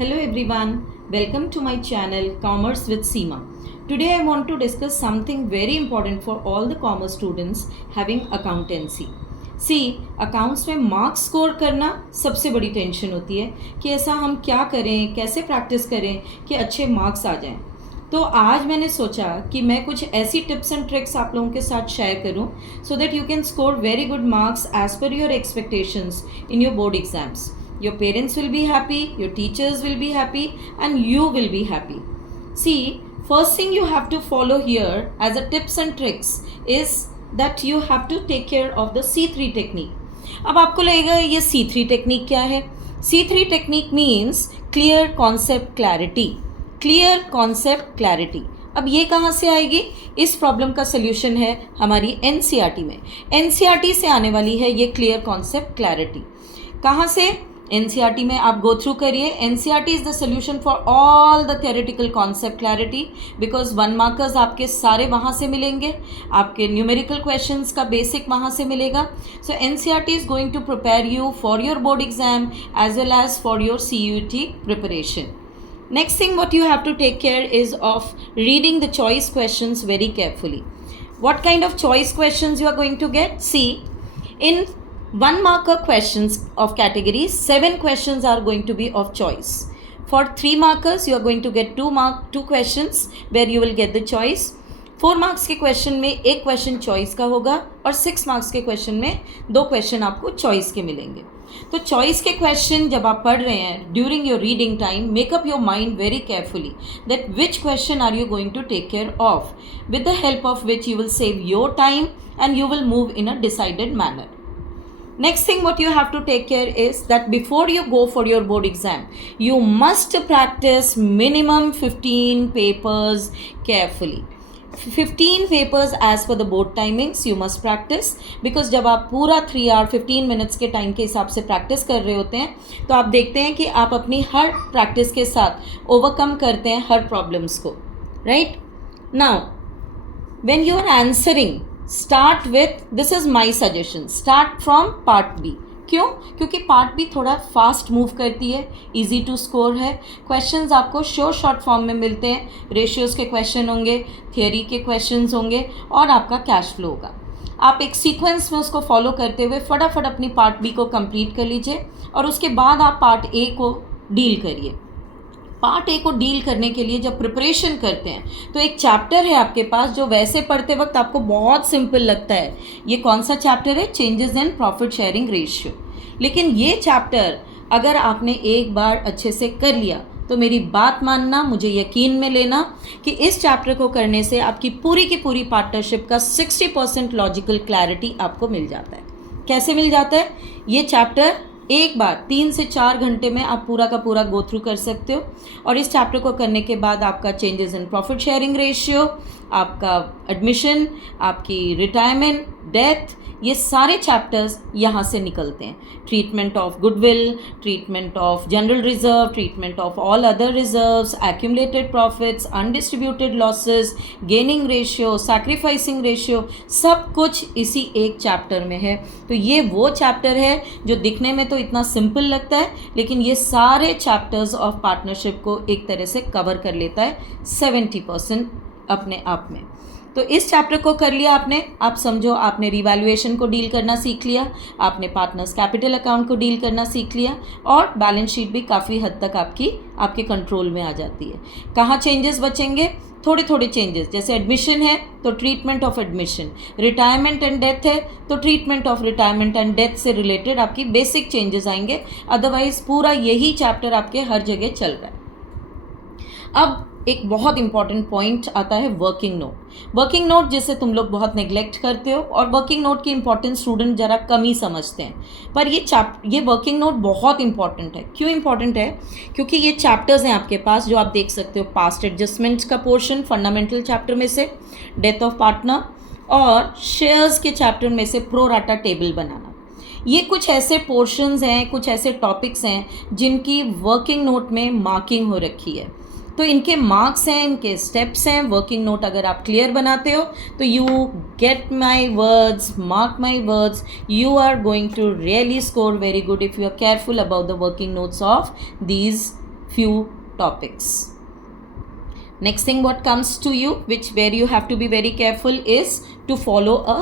Hello everyone, welcome to my channel Commerce with Seema. Today I want to discuss something very important for all the commerce students having accountancy. See, accounts में marks score करना सबसे बड़ी tension होती है कि ऐसा हम क्या करें, कैसे प्रैक्टिस करें कि अच्छे मार्क्स आ जाएं। तो आज मैंने सोचा कि मैं कुछ ऐसी टिप्स एंड ट्रिक्स आप लोगों के साथ शेयर करूं so that you can score very good marks as per your expectations in your board exams. Your parents will be happy, your teachers will be happy, and you will be happy. See, first thing you have to follow here as a tips and tricks is that you have to take care of the C3 technique. अब आपको लगेगा ये C3 technique क्या है? C3 technique means clear concept clarity. Clear concept clarity. अब ये कहाँ से आएगी? इस प्रॉब्लम का सोल्यूशन है हमारी एनसीईआरटी में. एनसीईआरटी से आने वाली है ये क्लियर कॉन्सेप्ट क्लैरिटी. कहाँ से? एनसीईआरटी में आप गो थ्रू करिए. NCERT is the solution for all the theoretical concept clarity because 1 markers आपके सारे वहाँ से मिलेंगे. आपके न्यूमेरिकल क्वेश्चंस का बेसिक वहाँ से मिलेगा. So NCERT is going to prepare you for your board exam as well as for your CUET preparation. Next thing what you have to take care is of reading the choice questions very carefully. What kind of choice questions you are going to get? See, in 1 marker questions of category, 7 questions are going to be of choice. For 3 markers, you are going to get 2 questions where you will get the choice. 4 marks के question में एक question choice का होगा और 6 marks के question में 2 question आपको choice के मिलेंगे. तो चॉइस के क्वेश्चन जब आप पढ़ रहे हैं during your reading time, make up your mind very carefully that which question are you going to take care of, with the help of which you will save your time and you will move in a decided manner. Next thing what you have to take care is that before you go for your board exam, you must practice minimum 15 papers carefully. 15 papers as per the board timings you must practice because जब आप पूरा 3 hour 15 minutes के time के हिसाब से practice कर रहे होते हैं तो आप देखते हैं कि आप अपनी हर प्रैक्टिस के साथ ओवरकम करते हैं हर प्रॉब्लम्स को. Right now when you are answering, start with, this is my suggestion, start from part B. क्यों? क्योंकि पार्ट बी थोड़ा फास्ट मूव करती है, इजी टू स्कोर है. क्वेश्चंस आपको शॉर्ट फॉर्म में मिलते हैं. रेशियोज़ के क्वेश्चन होंगे, थियोरी के क्वेश्चंस होंगे और आपका कैश फ्लो होगा. आप एक सीक्वेंस में उसको फॉलो करते हुए फटाफट अपनी पार्ट बी को कंप्लीट कर लीजिए और उसके बाद आप पार्ट ए को डील करिए. पार्ट ए को डील करने के लिए जब प्रिपरेशन करते हैं तो एक चैप्टर है आपके पास जो वैसे पढ़ते वक्त आपको बहुत सिंपल लगता है. ये कौन सा चैप्टर है? Changes in profit sharing ratio. लेकिन ये चैप्टर अगर आपने एक बार अच्छे से कर लिया तो मेरी बात मानना, मुझे यकीन में लेना कि इस चैप्टर को करने से आपकी पूरी की पूरी पार्टनरशिप का 60% लॉजिकल क्लैरिटी आपको मिल जाता है. कैसे मिल जाता है? ये चैप्टर एक बार 3 से 4 घंटे में आप पूरा का पूरा गो थ्रू कर सकते हो और इस चैप्टर को करने के बाद आपका changes in profit sharing ratio, आपका एडमिशन, आपकी रिटायरमेंट, डेथ, ये सारे चैप्टर्स यहाँ से निकलते हैं. Treatment of goodwill, treatment of general reserve, treatment of all other reserves, accumulated profits, undistributed losses, gaining ratio, sacrificing ratio, सब कुछ इसी एक चैप्टर में है. तो ये वो चैप्टर है जो दिखने में तो इतना सिंपल लगता है लेकिन ये सारे चैप्टर्स ऑफ पार्टनरशिप को एक तरह से कवर कर लेता है 70% अपने आप में. तो इस चैप्टर को कर लिया आपने, आप समझो आपने रिवैल्यूएशन को डील करना सीख लिया, आपने पार्टनर्स कैपिटल अकाउंट को डील करना सीख लिया और बैलेंस शीट भी काफ़ी हद तक आपके कंट्रोल में आ जाती है. कहाँ चेंजेस बचेंगे? थोड़े थोड़े चेंजेस. जैसे एडमिशन है तो treatment of admission, retirement and death है तो treatment of retirement and death से रिलेटेड आपकी बेसिक चेंजेस आएंगे. अदरवाइज पूरा यही चैप्टर आपके हर जगह चल रहा है. अब एक बहुत इंपॉर्टेंट पॉइंट आता है वर्किंग नोट. वर्किंग नोट जिसे तुम लोग बहुत नेग्लेक्ट करते हो और वर्किंग नोट की इंपॉर्टेंस स्टूडेंट ज़रा कम ही समझते हैं, पर ये वर्किंग नोट बहुत इंपॉर्टेंट है. क्यों इंपॉर्टेंट है? क्योंकि ये चैप्टर्स हैं आपके पास जो आप देख सकते हो. पास्ट एडजस्टमेंट्स का पोर्शन फंडामेंटल चैप्टर में से, डेथ ऑफ पार्टनर और शेयर्स के चैप्टर में से प्रो राटा टेबल बनाना. ये कुछ ऐसे पोर्शंस हैं, कुछ ऐसे टॉपिक्स हैं जिनकी वर्किंग नोट में मार्किंग हो रखी है. तो इनके मार्क्स हैं, इनके स्टेप्स हैं. वर्किंग नोट अगर आप क्लियर बनाते हो तो you get my words, mark my words, you are going to really score very good if you are careful about the working notes of these few topics. Next thing what comes to you, where you have to be very careful, is to follow a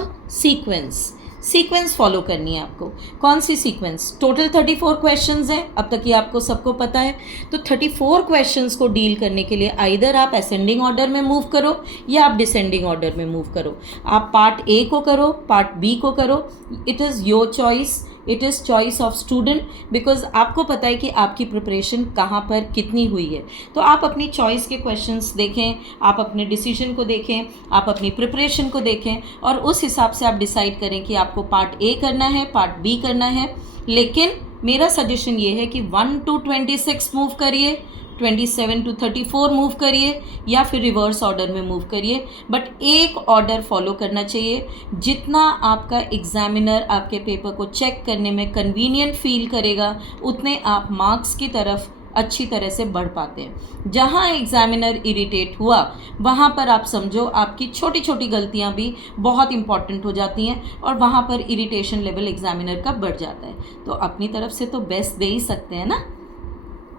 sequence follow करनी है आपको. कौन C sequence? Total 34 questions हैं, अब तक ये आपको सबको पता है. तो 34 क्वेश्चंस को डील करने के लिए आइदर आप असेंडिंग ऑर्डर में मूव करो या आप डिसेंडिंग ऑर्डर में मूव करो. आप पार्ट ए को करो, पार्ट बी को करो, it is your choice, it is choice of student, because आपको पता है कि आपकी प्रिपरेशन कहाँ पर कितनी हुई है. तो आप अपनी चॉइस के क्वेश्चंस देखें, आप अपने डिसीजन को देखें, आप अपनी प्रिपरेशन को देखें और उस हिसाब से आप डिसाइड करें कि आपको पार्ट ए करना है, पार्ट बी करना है. लेकिन मेरा सजेशन ये है कि 1 to 26 मूव करिए, 27 to 34 मूव करिए या फिर रिवर्स ऑर्डर में मूव करिए, बट एक ऑर्डर फॉलो करना चाहिए. जितना आपका एग्जामिनर आपके पेपर को चेक करने में कन्वीनियंट फील करेगा उतने आप मार्क्स की तरफ अच्छी तरह से बढ़ पाते हैं. जहाँ एग्जामिनर इरिटेट हुआ वहाँ पर आप समझो आपकी छोटी छोटी गलतियाँ भी बहुत इंपॉर्टेंट हो जाती हैं और वहाँ पर इरिटेशन लेवल एग्जामिनर का बढ़ जाता है. तो अपनी तरफ से तो बेस्ट दे ही सकते हैं ना.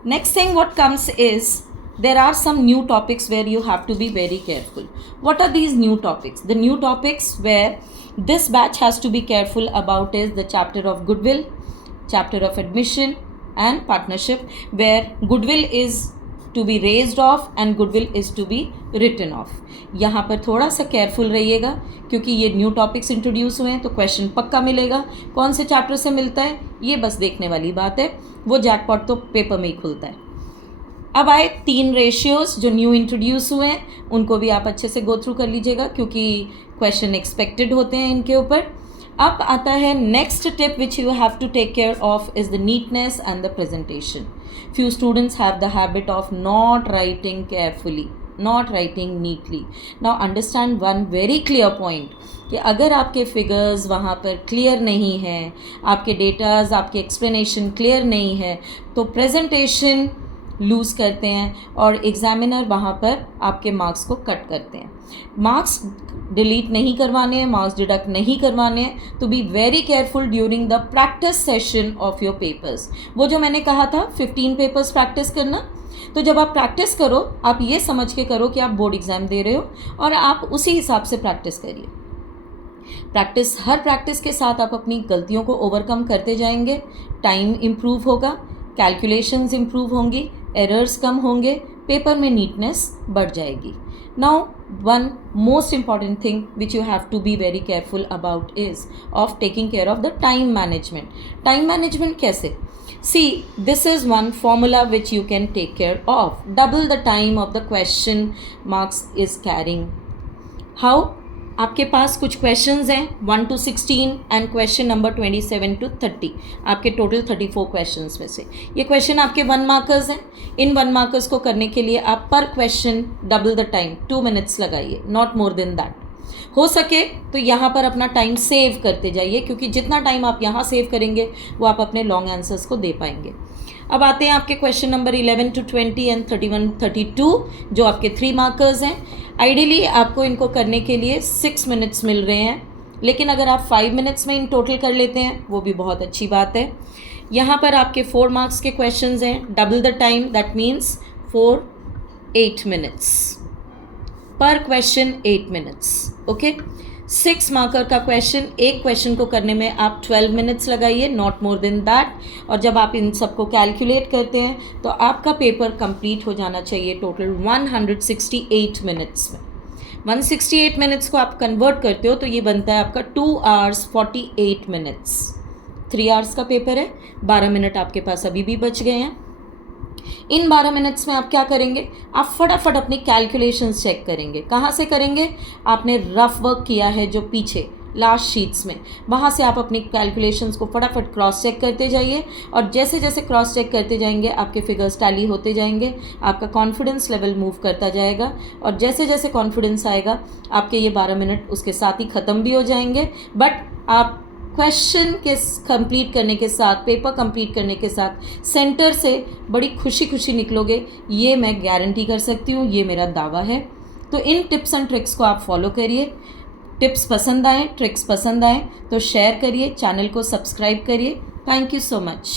Next thing what comes is there are some new topics where you have to be very careful. What are these new topics? The new topics where this batch has to be careful about is the chapter of goodwill, chapter of admission and partnership, where goodwill is to be raised off and goodwill is to be written off. यहाँ पर थोड़ा सा careful रहिएगा क्योंकि ये new topics introduce हुए हैं तो क्वेश्चन पक्का मिलेगा. कौन से चैप्टर से मिलता है ये बस देखने वाली बात है, वो जैकपॉट तो पेपर में ही खुलता है. अब आए 3 रेशियोज जो न्यू इंट्रोड्यूस हुए हैं, उनको भी आप अच्छे से गो थ्रू कर लीजिएगा क्योंकि क्वेश्चन एक्सपेक्टेड होते हैं इनके ऊपर. अब आता है next tip which you have to take care of is the neatness and the presentation. Few students have the habit of not writing carefully, not writing neatly. Now understand one very clear point कि अगर आपके figures वहाँ पर clear नहीं है, आपके datas, आपके explanation clear नहीं है, तो प्रेजेंटेशन लूज़ करते हैं और एग्जामिनर वहाँ पर आपके मार्क्स को कट करते हैं. मार्क्स डिलीट नहीं करवाने हैं, मार्क्स डिडक्ट नहीं करवाने हैं. तो be very careful during the practice session of your papers. वो जो मैंने कहा था 15 पेपर्स प्रैक्टिस करना, तो जब आप प्रैक्टिस करो आप ये समझ के करो कि आप बोर्ड एग्ज़ाम दे रहे हो और आप उसी हिसाब से प्रैक्टिस करिए. हर प्रैक्टिस के साथ आप अपनी गलतियों को ओवरकम करते जाएंगे, टाइम इम्प्रूव होगा, कैलकुलेशंस इम्प्रूव होंगी, एरर्स कम होंगे, पेपर में नीटनेस बढ़ जाएगी. Now one most important thing which you have to be very careful about is of taking care of the time management. Time management कैसे? See, this is one formula which you can take care of. Double the time of the question marks is carrying. How? आपके पास कुछ questions हैं 1 to 16 and question number 27 to 30. आपके total 34 questions में से ये question आपके 1 markers हैं. इन 1 markers को करने के लिए आप पर question double the time 2 minutes लगाइए, नॉट मोर देन दैट. हो सके तो यहाँ पर अपना टाइम सेव करते जाइए क्योंकि जितना टाइम आप यहाँ सेव करेंगे वो आप अपने लॉन्ग आंसर्स को दे पाएंगे. अब आते हैं आपके क्वेश्चन नंबर 11 to 20 एंड 31 32 जो आपके 3 मार्कर्स हैं. आइडियली आपको इनको करने के लिए 6 minutes मिल रहे हैं, लेकिन अगर आप 5 minutes में इन टोटल कर लेते हैं वो भी बहुत अच्छी बात है. यहाँ पर आपके 4 मार्क्स के क्वेश्चंस हैं, double the time, that means 8 minutes पर क्वेश्चन, 8 minutes. ओके. 6 मार्कर का क्वेश्चन, एक क्वेश्चन को करने में आप 12 minutes लगाइए, नॉट मोर देन दैट. और जब आप इन सबको कैलकुलेट करते हैं तो आपका पेपर कंप्लीट हो जाना चाहिए टोटल 168 minutes में. 168 minutes को आप कन्वर्ट करते हो तो ये बनता है आपका 2 hours 48 minutes. 3 hours का पेपर है, 12 minute आपके पास अभी भी बच गए हैं. इन 12 मिनट्स में आप क्या करेंगे? आप फटाफट अपनी कैलकुलेशंस चेक करेंगे. कहाँ से करेंगे? आपने रफ वर्क किया है जो पीछे लास्ट शीट्स में, वहाँ से आप अपनी कैलकुलेशंस को फटाफट क्रॉस चेक करते जाइए और जैसे जैसे क्रॉस चेक करते जाएंगे आपके फिगर्स टैली होते जाएंगे, आपका कॉन्फिडेंस लेवल मूव करता जाएगा और जैसे जैसे कॉन्फिडेंस आएगा आपके ये 12 मिनट उसके साथ ही ख़त्म भी हो जाएंगे. बट आप क्वेश्चन के कंप्लीट करने के साथ, पेपर कंप्लीट करने के साथ सेंटर से बड़ी खुशी खुशी निकलोगे, ये मैं गारंटी कर सकती हूँ, ये मेरा दावा है. तो इन टिप्स एंड ट्रिक्स को आप फॉलो करिए. टिप्स पसंद आए, ट्रिक्स पसंद आए तो शेयर करिए, चैनल को सब्सक्राइब करिए. Thank you so much.